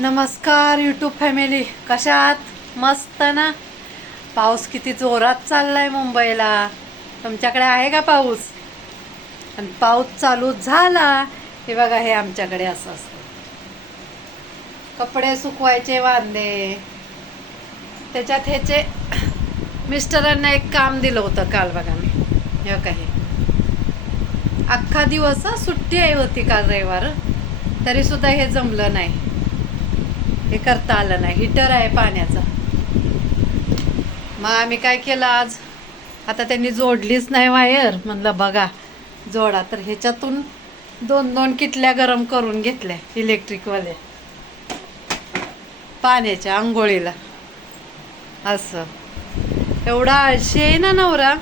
नमस्कार YouTube family कशात? मस्त ना? पाऊस किती जोरात चालला आहे मुंबईला. तुमच्याकडे आहे का पाऊस? आणि पाऊस चालू झाला. हे बघा हे आमच्याकडे असं असतं. कपडे सुकवायचे वांदे. त्याच्यात ह्याचे मिस्टरांना एक काम दिलं होतं काल बघा मी. हे काही अख्खा दिवस सुट्टी आहे होती काल रविवार. तरीसुद्धा हे जमलं नाही. हे करता आलं नाही. हिटर आहे पाण्याचा. मग आम्ही काय केलं आज? आता त्यांनी जोडलीच नाही वायर. म्हणलं बघा जोडा. तर ह्याच्यातून दोन दोन किटल्या गरम करून घेतल्या इलेक्ट्रिकवाल्या पाण्याच्या आंघोळीला. असं. एवढा आळशी आहे ना नवरा?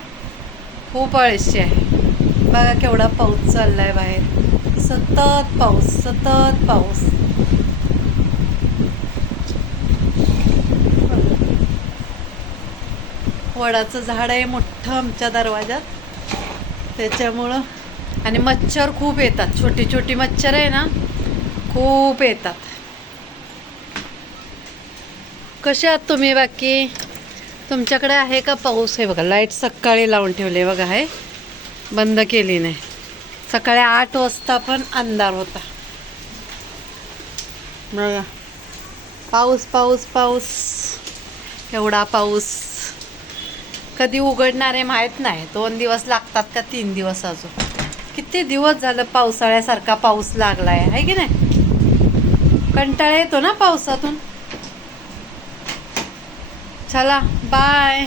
खूप आळशी आहे. बघा केवढा पाऊस चाललाय बाहेर. सतत पाऊस सतत पाऊस. वडाचं झाड आहे मोठं आमच्या दरवाजात त्याच्यामुळं आणि मच्छर खूप येतात. छोटी छोटी मच्छर आहे ना खूप येतात. कसे आहात तुम्ही बाकी? तुमच्याकडे आहे का पाऊस? आहे बघा लाइट सकाळी लावून ठेवले बघा आहे. बंद केली नाही. सकाळी आठ वाजता पण अंधार होता. बघा. पाऊस पाऊस पाऊस. एवढा पाऊस. कधी उघडणार आहे माहीत नाही. दोन दिवस लागतात का? तीन दिवस अजून. किती दिवस झालं पावसाळ्यासारखा पाऊस लागलाय आहे की नाही? कंटाळा येतो ना पावसातून? चला बाय